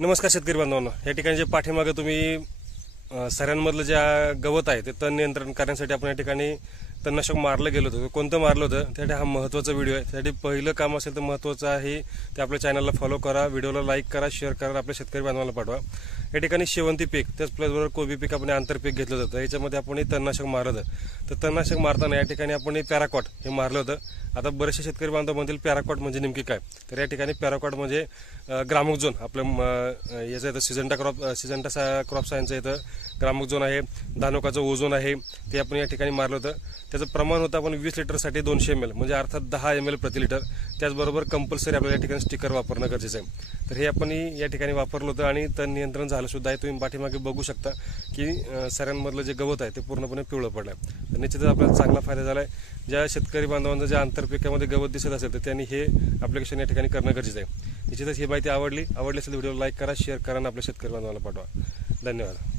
नमस्कार शेतकरी बांधवांनो, या ठिकाणी जे पाठीमागे तुम्ही सऱ्यांमधलं जे गवत आहे ते तण नियंत्रण करण्यासाठी आपण या ठिकाणी तणनाशक मारलं गेलं होतं. कोणतं मारलं होतं त्यासाठी हा महत्त्वाचा व्हिडिओ आहे. त्यासाठी पहिलं काम असेल तर महत्त्वाचं आहे ते आपल्या चॅनलला फॉलो करा, व्हिडिओला लाईक करा, शेअर करा, आपल्या शेतकरी बांधवांना पाठवा. या ठिकाणी शेवंती पीक त्याच प्लसबरोबर कोबी पीक आपण आंतरपीक घेतलं होतं. याच्यामध्ये आपण तणनाशक मारलं होतं. तर तणनाशक मारताना या ठिकाणी आपण पॅराकॉट हे मारलं होतं. आता बरेचसे शेतकरी बांधव म्हणतील पॅराकॉट म्हणजे नेमकी काय. तर या ठिकाणी पॅराकॉट म्हणजे ग्रामोक्झोन आपलं याचं येतं सिजंटा क्रॉप सायन्सचं येतं ग्रामोक्झोन आहे, धानुकाचं ओझोन आहे, ते आपण या ठिकाणी मारलं होतं. त्याचं प्रमाण होतं आपण 20 लिटरसाठी 200 ml म्हणजे अर्थात 10 ml प्रति लिटर. त्याचबरोबर कंपल्सरी आपल्याला या ठिकाणी स्टिकर वापरणं गरजेचं आहे. तर हे आपण या ठिकाणी वापरलं होतं आणि तण नियंत्रण झालं सुद्धा आहे. तुम्ही पाठीमागे बघू शकता की सऱ्यांमधलं जे गवत आहे ते पूर्णपणे पिवळं पडलं आहे. तर निश्चितच आपल्याला चांगला फायदा झाला आहे. ज्या शेतकरी बांधवांचं ज्या आंतरपिकामध्ये गवत दिसत असेल तर त्यांनी हे ॲप्लिकेशन या ठिकाणी करणं गरजेचं आहे. निश्चितच ही माहिती आवडली असेल व्हिडिओ लाईक करा, शेअर करा आणि आपल्या शेतकरी बांधवांना पाठवा. धन्यवाद.